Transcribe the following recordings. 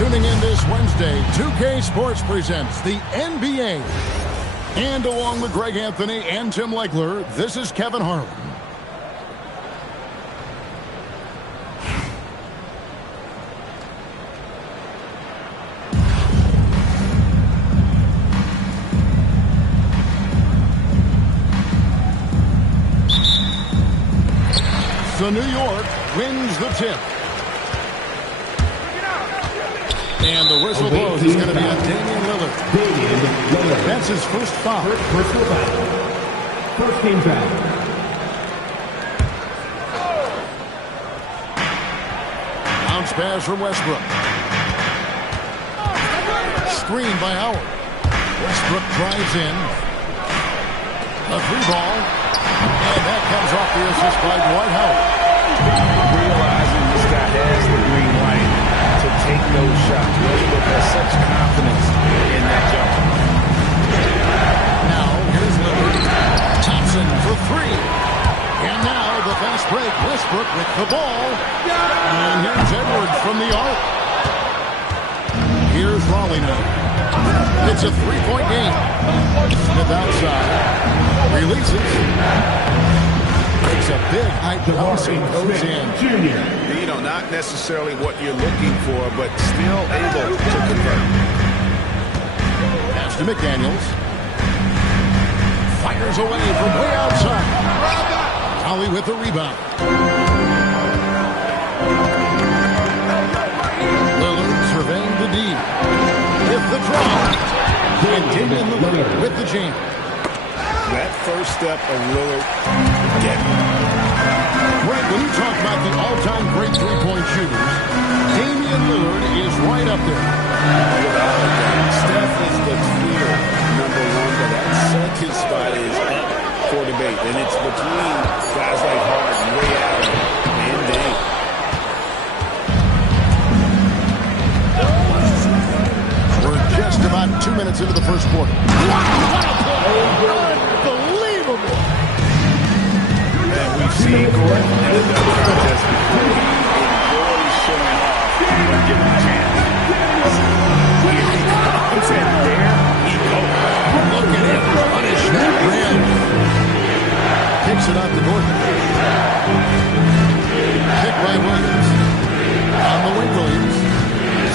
Tuning in this Wednesday, 2K Sports presents the NBA. And along with Greg Anthony and Tim Legler, this is Kevin Harlan. So New York wins the tip. And the whistle blows. It's going to be on Damian Lillard. That's his first foul. Personal foul. First team foul. Bounce pass from Westbrook. Screen by Howard. Westbrook drives in. A three ball. And that comes off the assist by Dwight Howard. Realizing this guy has the green light to take those shots. Westbrook has such confidence in that jump. Now, here's Lillard. Thompson for three. And now the fast break. Westbrook with the ball. And here's Edwards from the arc. Here's Raleigh now. It's a three-point game. Smith outside. Releases. Takes a big height bounce and goes in. You know, not necessarily what you're looking for, but still able to convert. Pass to McDaniels. Fires away from way outside. Holly with the rebound. Lillard surveying the D. With the draw. And Damian Lillard with the jam. That first step of Lillard, Greg, when you talk about the all-time great three-point shooters, Damian Lillard is right up there. Without a doubt, Steph is the clear number one, but that second spot is up for debate. And it's between guys like Harden, Ray Allen, and Dame. We're just about 2 minutes into the first quarter. Wow, what a play! Unbelievable! And we've seen Gordon in the contest before. He enjoys showing off when given a chance. Here he comes, and there he goes. Look at him punish that rim. Kicks it out to Gordon. Pick by Williams. On the wing, Williams.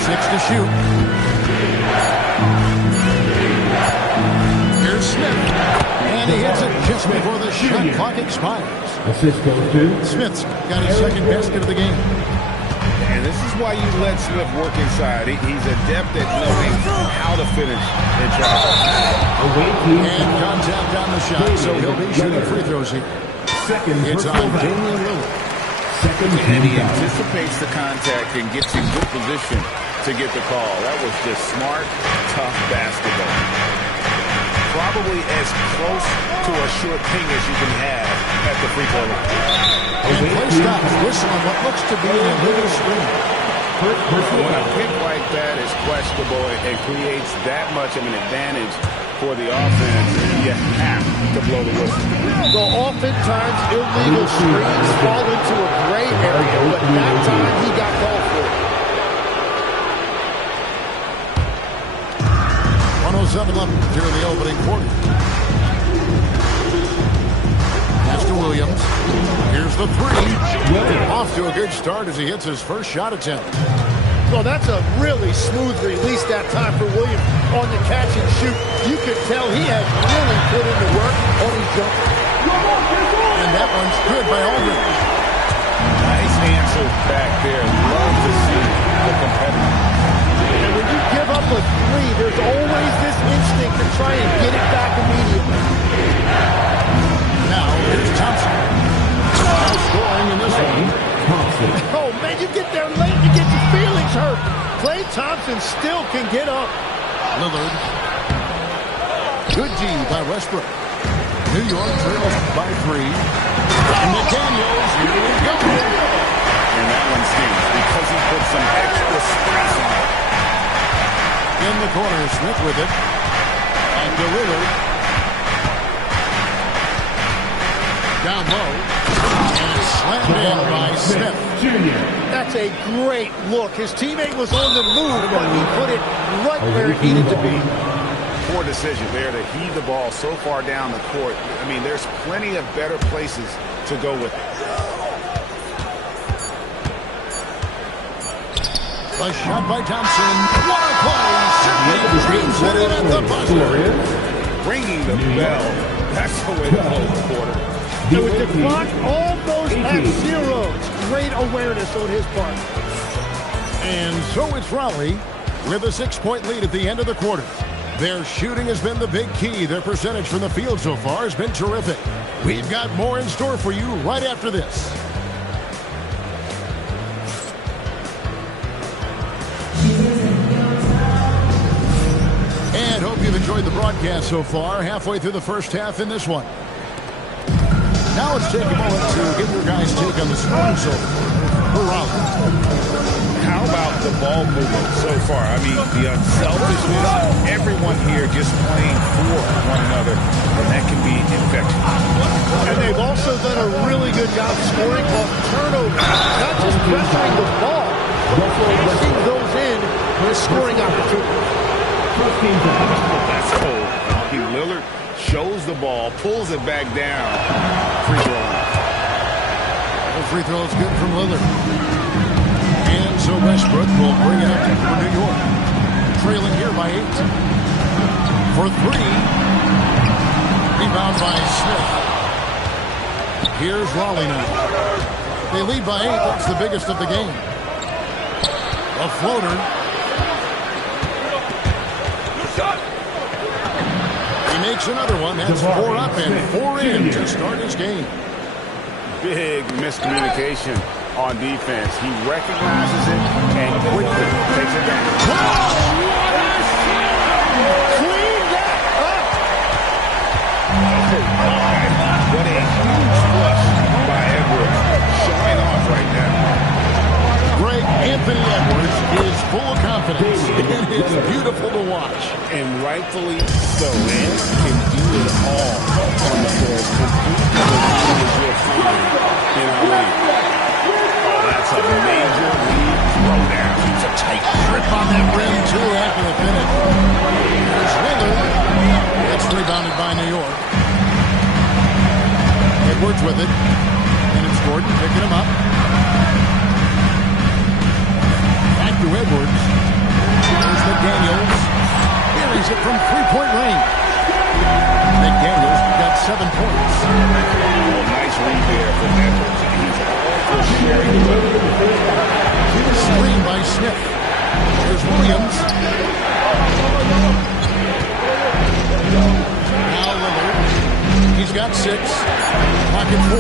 6 to shoot. Here's Smith. And he hits it just before the shot clock expires. Assist goes to Smith's got his second basket of the game. And this is why you let Smith work inside. He's adept at knowing how to finish in traffic. And contact on the shot, so he'll be shooting free throws here. It's on Damian Lillard. And he anticipates the contact and gets in good position to get the call. That was just smart, tough basketball. Probably as close to a short ping as you can have at the free throw line. And play stops. Whistle on what looks to be a little screen. When a pick like that is questionable and creates that much of an advantage for the offense, you have to blow the whistle. So oftentimes illegal screens fall into a gray area, but that time he got called for it. 107-11 here in the opening quarter. Pass to Williams. Here's the three. Off to a good start as he hits his first shot attempt. So that's a really smooth release that time for Williams on the catch and shoot. You can tell he has really put in the work on his jumper. And that one's good by Aldridge. Nice answer back there. Love to see the competitor. And when you give up a three, there's always this instinct to try and get it back immediately. Now, here's Thompson. Scoring in this one. Oh, man, you get there late, you get your feelings hurt. Klay Thompson still can get up. Lillard. Good D by Westbrook. New York trails by 3. And McDaniels, here we go. And that one stings because he put some extra space on it. In the corner, Smith with it. And to Lillard. Down low. And it's Slammed in by Smith. That's a great look. His teammate was on the move, but he put it right where it needed to be. Poor decision there to heave the ball so far down the court. I mean, there's plenty of better places to go with it. A shot by Thompson. What a play! Certainly brings it in at the buzzer. Ringing the bell. That's the way to close the quarter. So with the clock almost at zeros. Great awareness on his part. And so it's Raleigh with a 6-point lead at the end of the quarter. Their shooting has been the big key. Their percentage from the field so far has been terrific. We've got more in store for you right after this. And hope you've enjoyed the broadcast so far. Halfway through the first half in this one. Now let's take a moment to get your guys' take on the scoring so far. How about the ball movement so far? I mean, the unselfishness, everyone here just playing for one another, and that can be infectious. And they've also done a really good job scoring off turnovers. Not just pressuring the ball, but passing those in with scoring opportunities. That's cold. Lillard shows the ball, pulls it back down. Free throw. The free throw is good from Lillard. And so Westbrook will bring it up for New York. Trailing here by 8. For 3. Rebound by Smith. Here's Raleigh now. They lead by 8. That's the biggest of the game. A floater. He makes another one. That's 4 up and 4 in to start his game. Big miscommunication on defense. He recognizes it and quickly takes it down. Clean that up! What a huge flush by Edwards. Showing off right now. Greg, Anthony Edwards is full of confidence, and it's beautiful to watch. And rightfully so. Man can do it all on the floor. Completely in our league. Oh, that's a major league throwdown. It's a tight grip on that rim, too, after the finish. Here's Lillard. It's rebounded by New York. Edwards with it. And it's Gordon picking him up. Back to Edwards. There's McDaniels. Carries it from 3-point range. McDaniels got 7 points. Oh, nice read there from Edwards. He's all for sharing the load. Screen by Smith. There's Williams. Now Lillard. He's got 6. Pocket 4.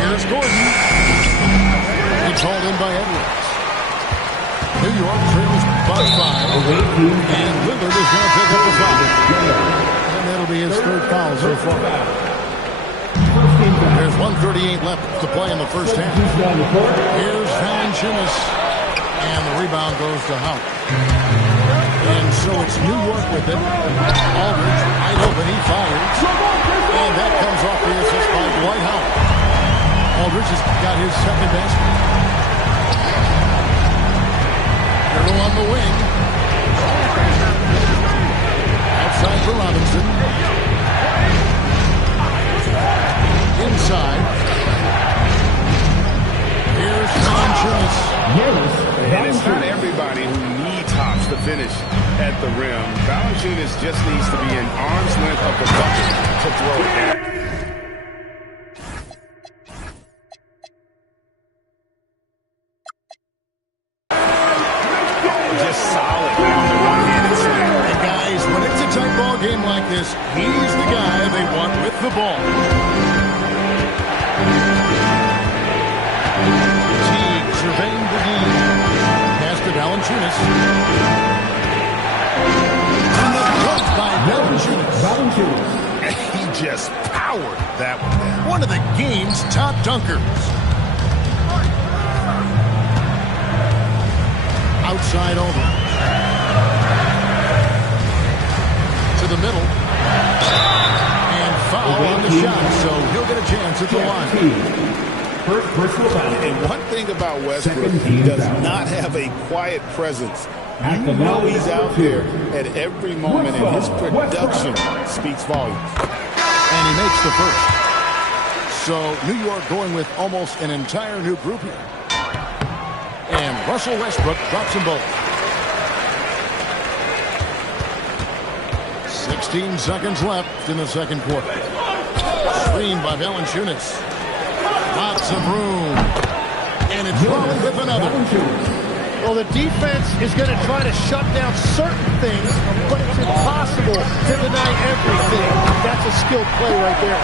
Here's Gordon. It's hauled in by Edwards. New York trails by 5. And Lillard is going to pick up the foul. And that'll be his 3rd foul so far. There's 1:38 left to play in the first half. Here's Valanciunas. And the rebound goes to Howard. And so it's New York with it. Aldridge wide open. He fires. And that comes off the assist by Dwight Howard. Aldridge has got his 2nd basket. Hero on the wing. Outside for Robinson. Inside. Here's Valanciunas. And it's not everybody who needs hops to finish at the rim. Valanciunas just needs to be an arm's length of the bucket to throw it down. Game like this, he's the guy they want with the ball. Teague surveying the game. Pass to Valanciunas. And the block by Valanciunas. He just powered that one down. One of the game's top dunkers. Outside over. To the middle. And foul on the shot, so he'll get a chance at the line. First personal foul. And one thing about Westbrook, he does not have a quiet presence. You know he's out there at every moment, and his production speaks volumes. And he makes the first. So New York going with almost an entire new group here. And Russell Westbrook drops them both. 16 seconds left in the second quarter. Screened by Valanciunas. Lots of room. And it's Raleigh with another. Well, the defense is going to try to shut down certain things, but it's impossible to deny everything. That's a skilled play right there.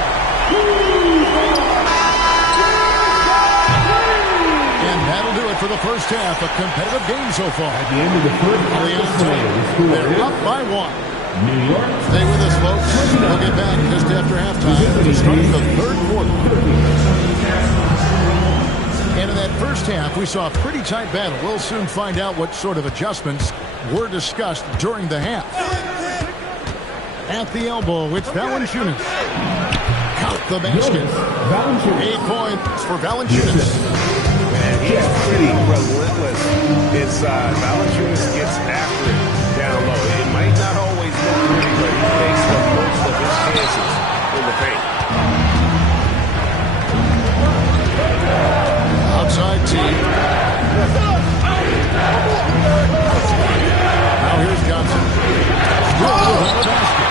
And that'll do it for the first half. A competitive game so far. At the end of the first half, they're up by 1. New York. Stay with us, folks. We'll get back just after halftime to start the third quarter. And in that first half, we saw a pretty tight battle. We'll soon find out what sort of adjustments were discussed during the half. At the elbow, it's Valanciunas. Count the basket. 8 points for Valanciunas. Man, he's pretty relentless inside. Valanciunas gets after it down low. It might not always look pretty, but he makes the most of his chances in the paint. Outside team. Now here's Johnson. Still without a basket.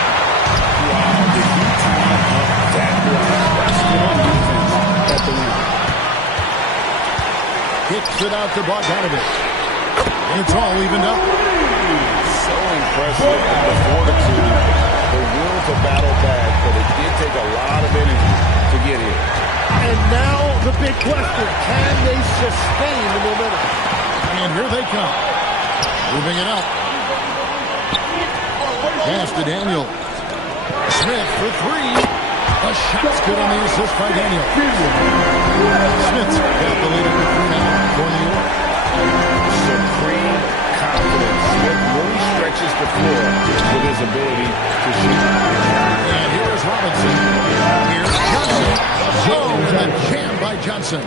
Wow, did he tie up that block? That's still on defense at the rim. Kicks it out to Bogdanovich. And it's all evened up. So impressive. The fortitude, the will to battle back, but it did take a lot of energy to get here. And now the big question, can they sustain the momentum? And here they come. Moving it up. Pass to Daniel. Smith for 3. A shot's good on the assist by Daniel. Smith's got the lead at 3 now for New York. Supreme confidence. Smith really stretches the floor with his ability to shoot. And here is Robinson. Here's Johnson. Oh, and a jam by Johnson.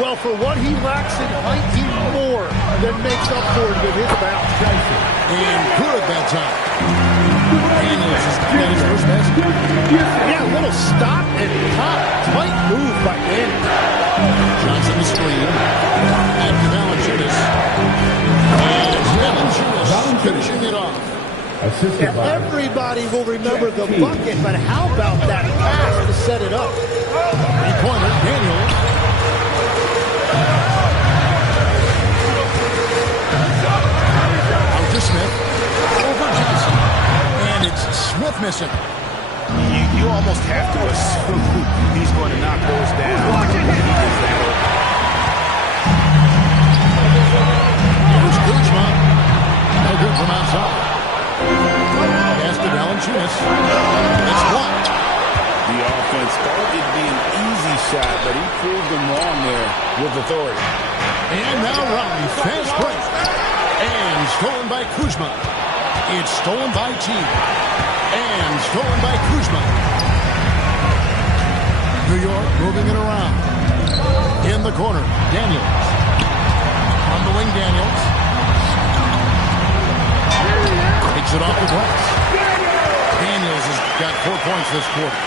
Well, for what he lacks in height, he more than makes up for it with his bounce. And good that time. Daniels has got his first basket. Yeah, a little stop and pop. Tight move by Daniels. Johnson the screen. And to Valanciunas. And Valanciunas finishing it off. Yeah, everybody will remember the bucket, but how about that pass to set it up? Three-pointer, Daniels. Out to Smith. Over Johnson. And it's Smith missing. You almost have to assume he's going to knock those down. Here's Kuzma. No good from outside. Pass to Valanciunas. It's blocked. The offense thought it'd be an easy shot, but he proved them wrong there with authority. And now Raleigh, fast break. And stolen by Kuzma. It's stolen by Teague. And stolen by Kuzma. New York moving it around. In the corner, Daniels. On the wing, Daniels. Takes it off the glass. Daniels has got 4 points this quarter.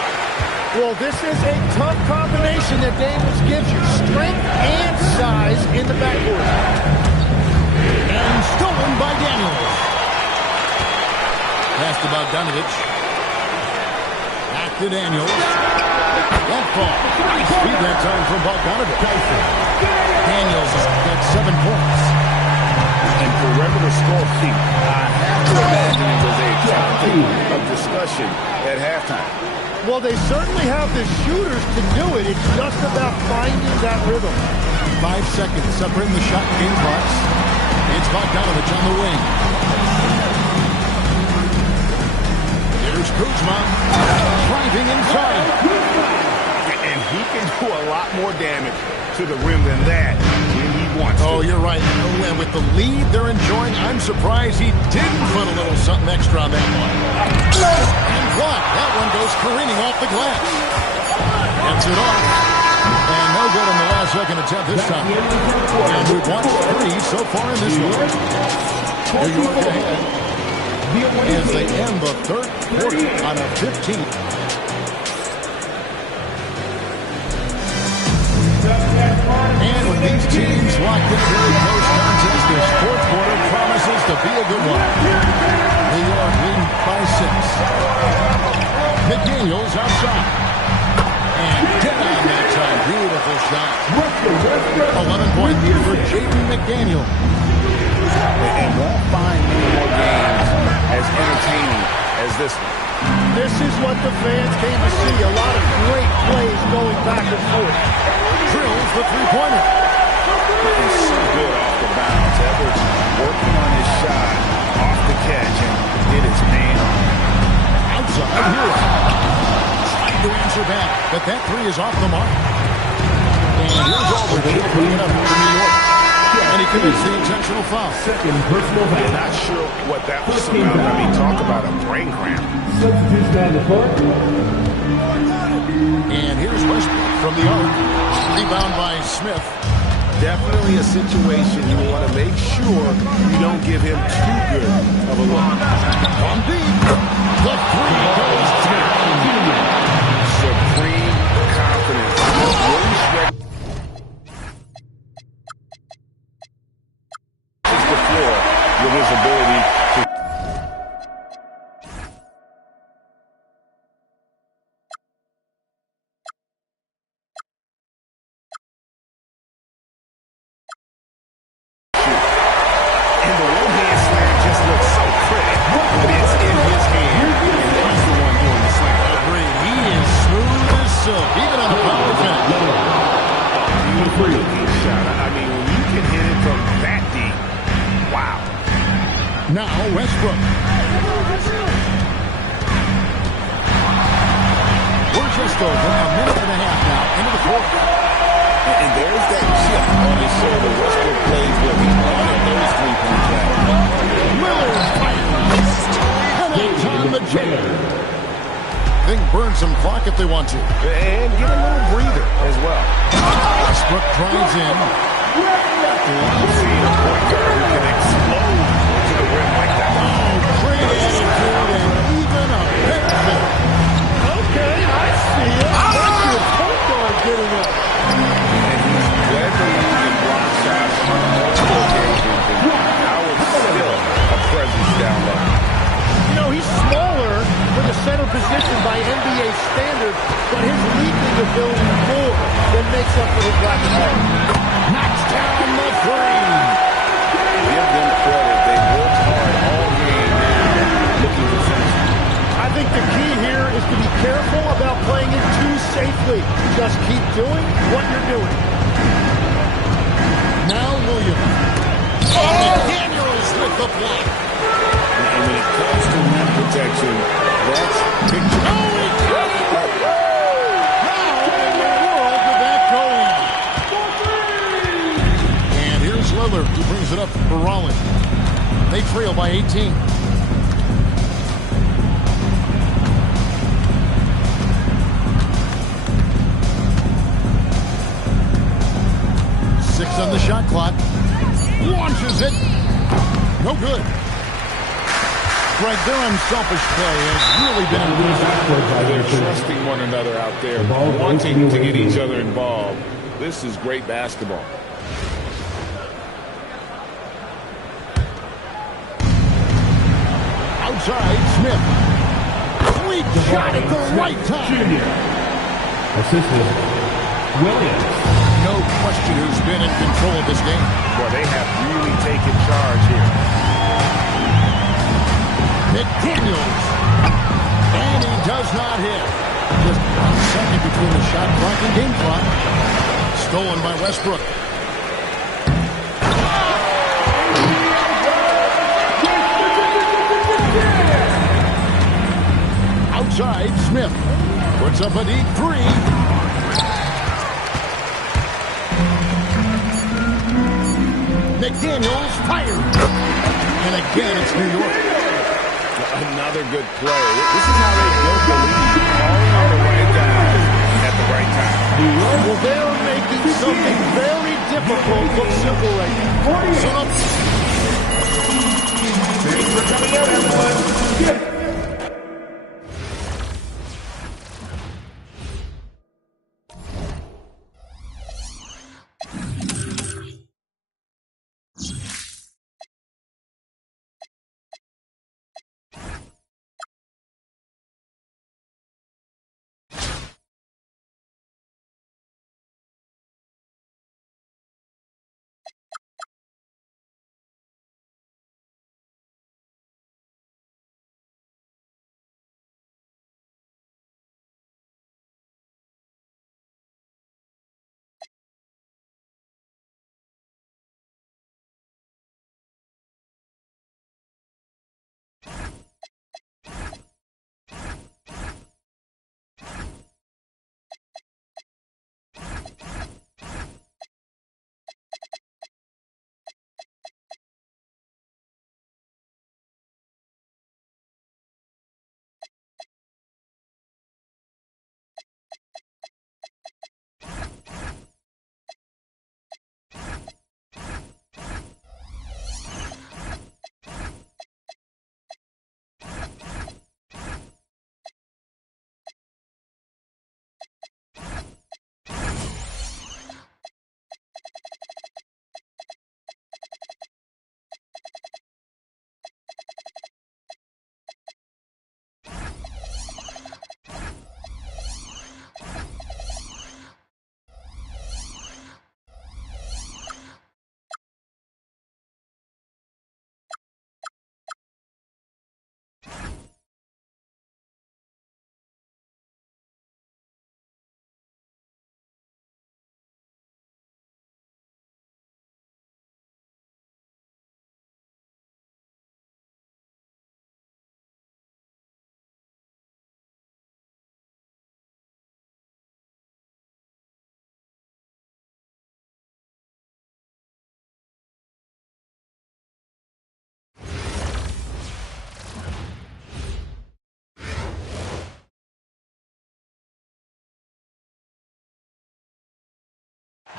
Well, this is a tough combination that Daniels gives you. Strength and size in the backcourt. And stolen by Daniels. Pass to Bogdanovich. Back to Daniels. That ball. Nice feed that time from Bogdanovich. Daniels has got 7 points. And perimeter scoring, I have to imagine it was a topic of discussion at halftime. Well, they certainly have the shooters to do it. It's just about finding that rhythm. 5 seconds separating the shot and game clocks. It's Bogdanovich on the wing. Here's Kuzma. Driving inside. And he can do a lot more damage to the rim than that when he wants to. Oh, you're right. Oh, and with the lead they're enjoying, I'm surprised he didn't put a little something extra on that one. And blocked. That one goes careening off the glass. Gets it off. And no good on the last second attempt this time. And we've watched 3 so far in this one. New York ahead as they end the third quarter on a 15. And with these teams locked in a very close contest, this fourth quarter promises to be a good one. New York leading by 6. McDaniels outside. And dead on that time. Beautiful shot. 11-point lead for Jaden McDaniel. And won't find many more games as entertaining as this one. This is what the fans came to see. A lot of great plays going back and forth. Drills the three-pointer. He's so good off the bounce. Edwards working on his shot off the catch and hit his man. Outside Hero. Trying to answer back, but that 3 is off the mark. And here's Aldridge bringing it up for New York. And he commits the intentional foul. Second personal foul. Not sure what that was about. I mean, talk about a brain cramp. Substitutes down the court. And here's Westbrook from the arc. Rebound by Smith. Definitely a situation you want to make sure you don't give him too good of a look. On deep. The 3 goes down. Supreme confidence. Really stretches the floor with his ability to... And the one-hand slam just looks so pretty, but it's in his hand, and he's the one doing the slam. Agreed. He is smooth as silk, even on a power finish. Beautiful looking shot. I mean, when you can hit it from that deep, wow. Now Westbrook. We're just over a minute and a half now into the fourth. And there's that chip on his shoulder. Westbrook plays where he wanted those three-point shots. Lillard fires. And that time the jailer. They can burn some clock if they want to. And get a little breather as well. Westbrook drives in. We've seen a point guard who can explode to the rim like that. Oh, great attitude and even a benefit. Okay, I see it. That's your point guard getting up. And he's led the league in block shots on multiple occasions. And Howard's still a presence down low. You know, he's smaller for the center position by NBA standards, but his leaping ability more than makes up for his lack of height. Knocks down the 3. Give them credit. They worked hard all game looking to finish. I think the key here is to be careful about playing it too safely. Just keep doing what you're doing. Now Williams. And McDaniels with the block. And when it comes to rim protection, that's picture. Oh, he got it! How in the world did that go in? And here's Lillard, who brings it up for Rollins. They trail by 18. Six on the shot clock. Launches it. No good. Greg, their unselfish play has really been impressive. They're trusting one another out there, wanting to get each other involved. This is great basketball. Outside, Smith. Sweet shot at the right time. Assistant Williams. No question who's been in control of this game. Boy, they have really taken charge here. McDaniels. And he does not hit. Just 1 second between the shot clock and game clock. Stolen by Westbrook. Outside, Smith puts up a deep 3. McDaniels fired. And again, it's New York. Another good play. This is how they built the lead. All Well, they're making something very difficult look simple right now. Thanks for coming out, everyone.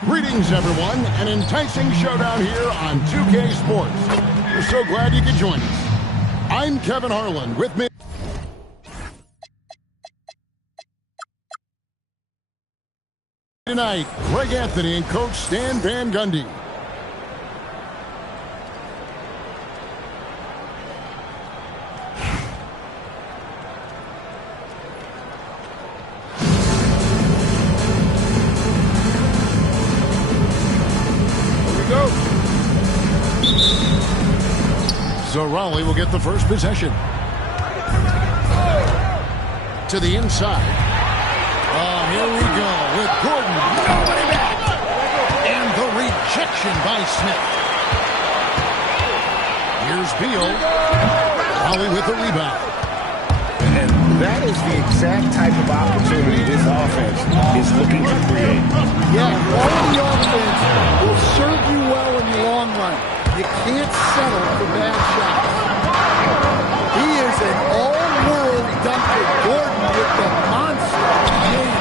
Greetings, everyone. An enticing showdown here on 2K Sports. We're so glad you could join us. I'm Kevin Harlan. With me tonight, Greg Anthony and Coach Stan Van Gundy. So Raleigh will get the first possession. To the inside. Oh, here we go with Gordon. Nobody back. And the rejection by Smith. Here's Beal. Raleigh with the rebound. And that is the exact type of opportunity this offense is looking to create. Yeah, quality offense will serve you well in the long run. You can't settle for bad shots. He is an all-world dunker. Gordon with the monster game.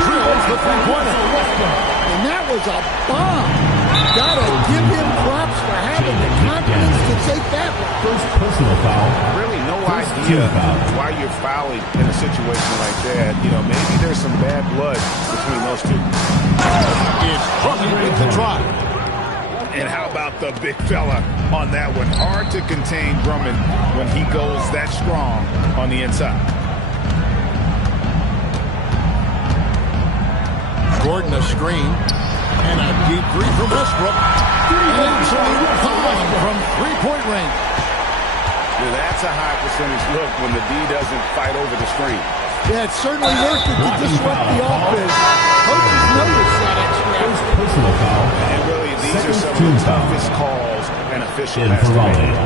Drills the three-pointer. And that was a bomb. Gotta give him props for having the confidence to take that one. First personal foul. Really no idea why you're fouling in a situation like that. You know, maybe there's some bad blood between those two. It's Drummond with the drive. And how about the big fella on that one? Hard to contain Drummond when he goes that strong on the inside. Gordon a screen. And a deep three from Westbrook. An absolute bomb from three-point range. Yeah, that's a high percentage look when the D doesn't fight over the screen. Yeah, it's certainly worth it to disrupt the offense. Coaches notice that extra. First personal foul. And really, these are some of the toughest calls an official In has to Raleigh. make.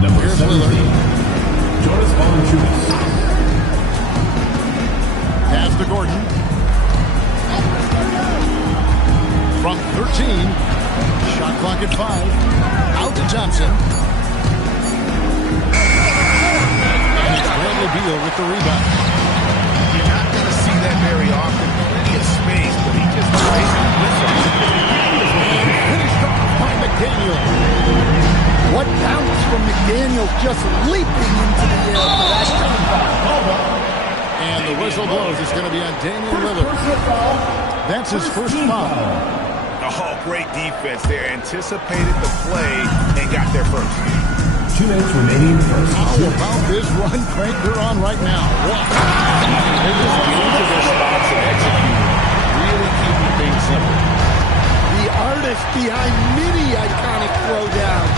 Number Here's 17. Lillard. Jonas Valanciunas. Pass to Gordon. From 13. Shot clock at 5. Out to Johnson. And it's Bradley Beal with the rebound. You're not going to see that very plenty of space, but he just tries to miss him. And finished off by McDaniel. What bounce from McDaniel, just leaping into the air for that comeback. And the whistle blows. It's going to be on Damian Lillard. That's his first foul. Oh, great defense there. Anticipated the play and got there first. 2 minutes remaining. How about this run crank they're on right now? What? They're just getting to their spots and executing. Really keeping things simple. The artist behind many iconic throwdowns,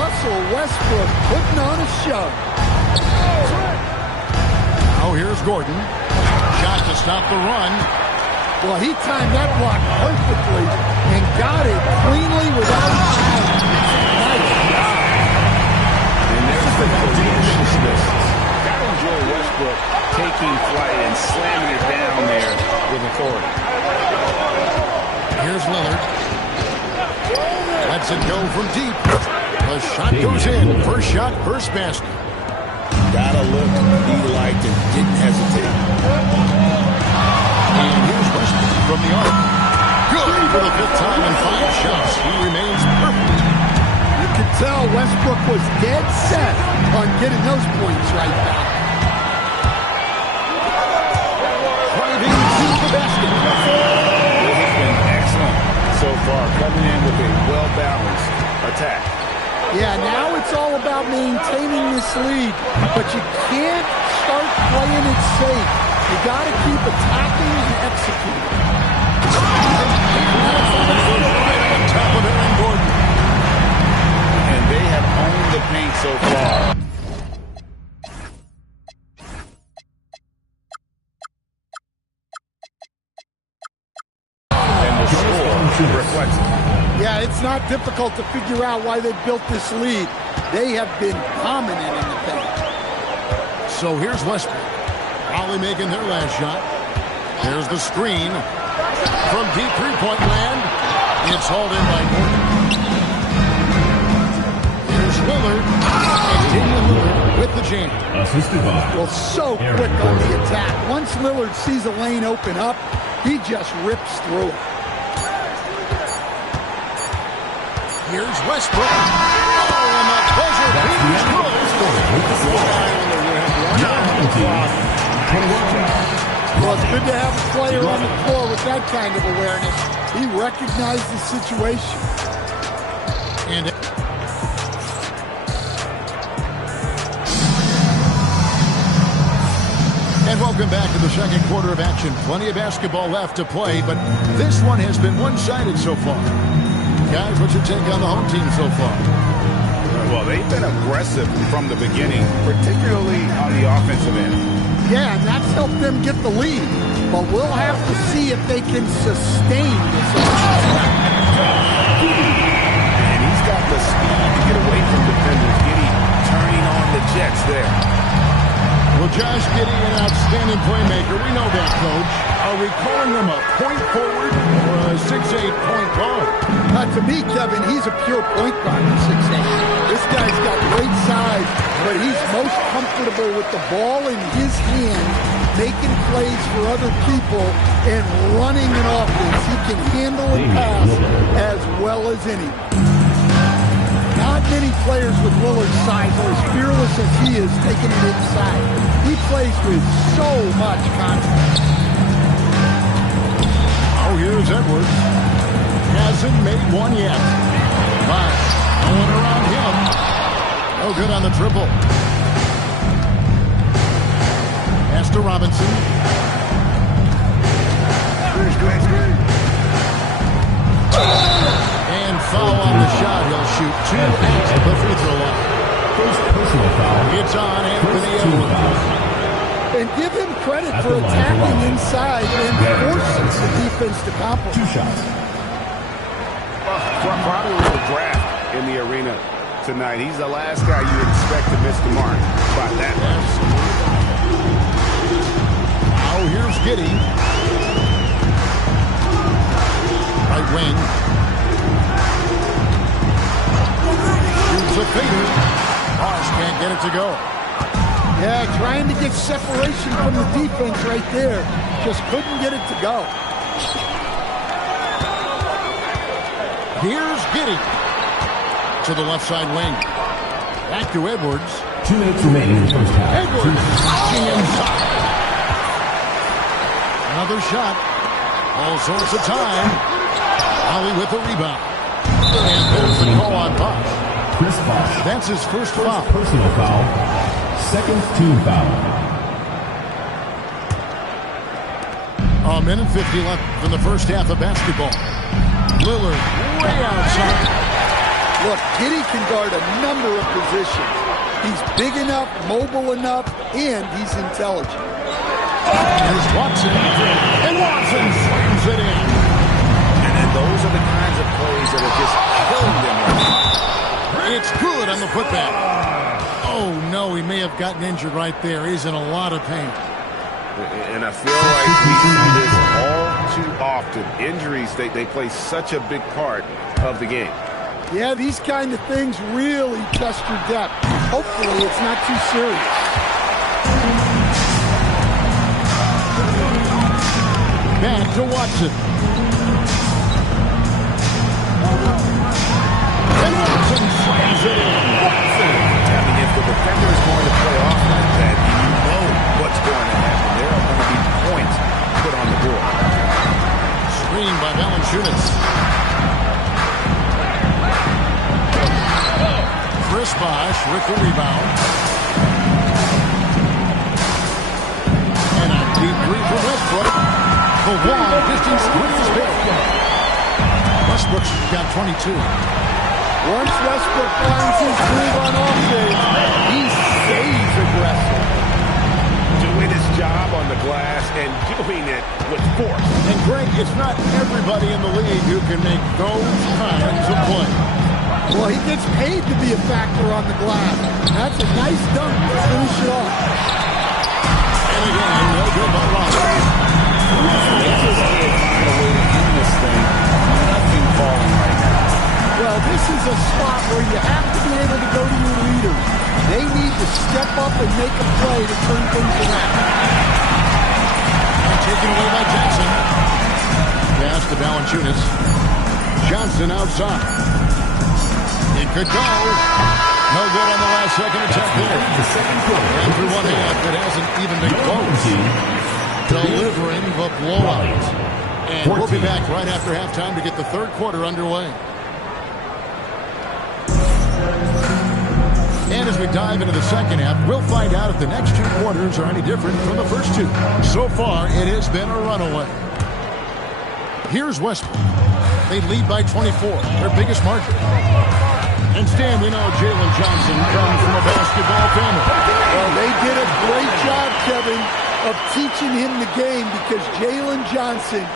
Russell Westbrook, putting on a show. Now here's Gordon. Shot to stop the run. Well, he timed that block perfectly and got it cleanly without a foul. Nice job. And there's the deliciousness. Gotta enjoy Westbrook taking flight and slamming it down there with authority. Here's Lillard. Lets it go from deep. The shot goes in. First shot, first basket. Got a look he liked and didn't hesitate. And here's Westbrook from the arc. Good for the 5th time in 5 shots. He remains perfect. You could tell Westbrook was dead set on getting those points right back. Driving to the basket. He has been excellent so far, coming in with a well-balanced attack. Yeah, now it's all about maintaining this lead, but you can't start playing it safe. You got to keep attacking and executing. Right on top of Aaron Gordon. And they have owned the paint so far. And the score reflects it. Yeah, it's not difficult to figure out why they built this lead. They have been dominant in the paint. So here's Westbrook. Probably making their last shot. There's the screen. From deep three-point land. It's hauled in by Gordon. Here's Lillard. And Damian Lillard with the jam. Assisted by. Well, so quick on the attack. Once Lillard sees a lane open up, he just rips through it. Here's Westbrook. Oh, and the buzzer beaters Well, it's good to have a player on the floor with that kind of awareness. He recognized the situation. And welcome back to the second quarter of action. Plenty of basketball left to play, but this one has been one-sided so far. Guys, what's your take on the home team so far? Well, they've been aggressive from the beginning, particularly on the offensive end. Yeah, and that's helped them get the lead. But we'll have to see if they can sustain this. And he's got the speed to get away from defenders. Giddey turning on the Jets there. Well, Josh Giddey, an outstanding playmaker. We know that, Coach. Are we calling him a point forward or a 6'8" point guard? To me, Kevin, he's a pure point guard at 6'8". This guy's got great size, but he's most comfortable with the ball in his hand, making plays for other people and running an offense. He can handle and pass as well as any. Not many players with Lillard's size are as fearless as he is taking it inside. He plays with so much confidence. Oh, here's Edwards. Hasn't made one yet. But no one around him. No good on the triple. Pass to Robinson. And foul on the shot. He'll shoot 2 at the free throw line. First personal foul. It's on Anthony Edwards. And give him credit for attacking inside and forcing the defense to accomplish. 2 shots. Probably a little draft in the arena tonight. He's the last guy you would expect to miss the mark by that much. Now here's Giddey. Right wing. Shoots a fader. Bosch can't get it to go. Yeah, trying to get separation from the defense right there. Just couldn't get it to go. Here's Giddey to the left side wing. Back to Edwards. 2 minutes remaining in the first half. Edwards knocking inside. Another shot. All sorts of time. Holly with the rebound. And there's the call on Bosch. Chris Bosch. That's his first foul. Personal foul. Second team foul. A minute 50 left in the first half of basketball. Lillard way outside. Look, Giddey can guard a number of positions. He's big enough, mobile enough, and he's intelligent. Here's Watson. And Watson slams it in. And those are the kinds of plays that are just killing them right now. It's good on the putback. Oh, no, he may have gotten injured right there. He's in a lot of pain. And I feel like we see this all too often. Injuries, they play such a big part of the game. Yeah, these kind of things really test your depth. Hopefully it's not too serious. Back to Watson. And Watson slams it in. Watson. I mean, if the defender is going to play off like that, you know what's going to happen. There are going to be points put on the board. Screen by Valanciunas. Chris Bosh with the rebound. And a deep three for Westbrook. The long distance three is big. Westbrook's got 22. Once Westbrook finds his groove on offense, he stays aggressive. Doing his job on the glass and doing it with force. And Greg, it's not everybody in the league who can make those kinds of plays. Well, he gets paid to be a factor on the glass. That's a nice dunk to finish it off. And again, no good by Robert. They just can't find a way to end this thing. Nothing falling right now. Well, this is a spot where you have to be able to go to your leaders. They need to step up and make a play to turn things around. And taken away by Jackson. Pass to Valanciunas. Johnson outside. It could go. No good on the last second attempt there. After one half, it hasn't even been close. Delivering the blowout. And we'll be back right after halftime to get the third quarter underway. And as we dive into the second half, we'll find out if the next two quarters are any different from the first two. So far, it has been a runaway. Here's Westbrook. They lead by 24, their biggest margin. And Stan, we know Jalen Johnson comes from a basketball family. Well, they did a great job, Kevin, of teaching him the game because Jalen Johnson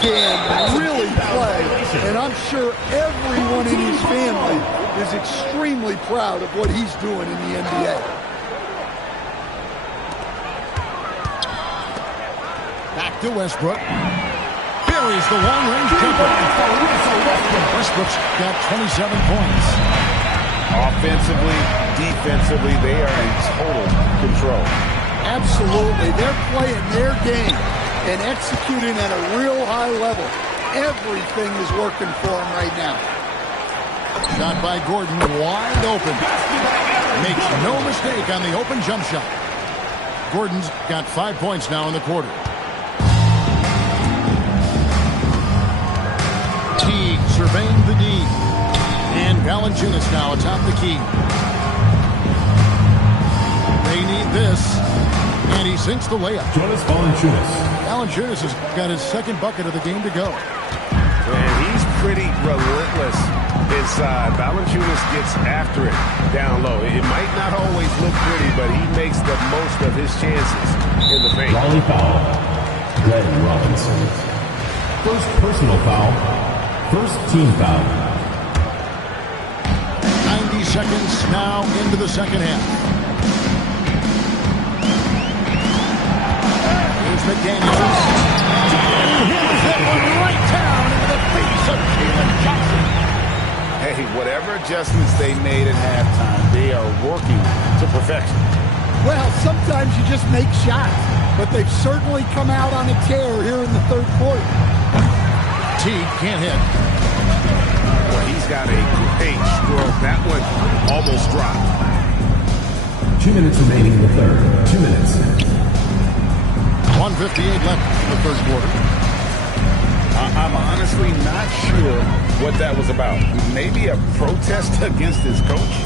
can really play. And I'm sure everyone in his family is extremely proud of what he's doing in the NBA. Back to Westbrook. Buries the long-range jumper. Westbrook's got 27 points. Offensively, defensively, they are in total control. Absolutely. They're playing their game and executing at a real high level. Everything is working for them right now. Shot by Gordon, wide open. Makes no mistake on the open jump shot. Gordon's got 5 points now in the quarter. Teague surveying the D. And Valanciunas now atop the key. They need this. And he sinks the layup. Jonas Valanciunas. Valanciunas has got his second bucket of the game to go. And he's pretty relentless inside. Valanciunas gets after it down low. It might not always look pretty, but he makes the most of his chances in the paint. Wally foul. Greg Robinson. First personal foul. First team foul. 90 seconds now into the second half. Here's McDaniels. And here's that one right down into the face of Jalen Johnson. Hey, whatever adjustments they made at halftime, they are working to perfection. Well, sometimes you just make shots, but they've certainly come out on a tear here in the third quarter. Teague can't hit. Well, he's got a great stroke. That one almost dropped. 2 minutes remaining in the third. 2 minutes. 1:58 left in the third quarter. I'm honestly not sure what that was about. Maybe a protest against his coach?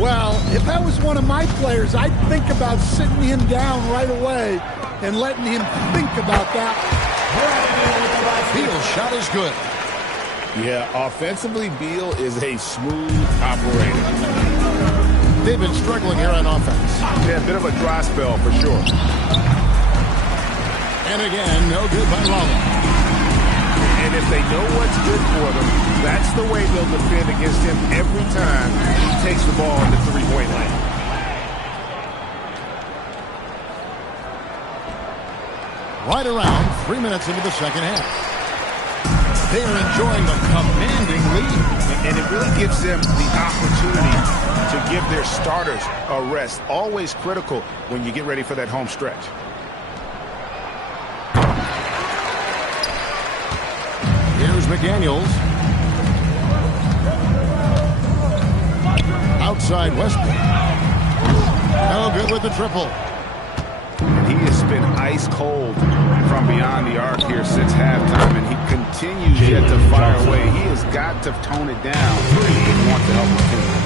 Well, if that was one of my players, I'd think about sitting him down right away and letting him think about that. Beal's shot is good. Yeah, offensively, Beal is a smooth operator. They've been struggling here on offense. Yeah, a bit of a dry spell for sure. And again, no good by Rollins. And if they know what's good for them, that's the way they'll defend against him every time he takes the ball in the three-point line. Right around 3 minutes into the second half. They are enjoying the commanding lead. And it really gives them the opportunity to give their starters a rest. Always critical when you get ready for that home stretch. Here's McDaniels. Outside Westbrook. No good with the triple. And he has been ice cold from beyond the arc here since halftime, and he continues yet to fire away. He has got to tone it down if he wants to help his team.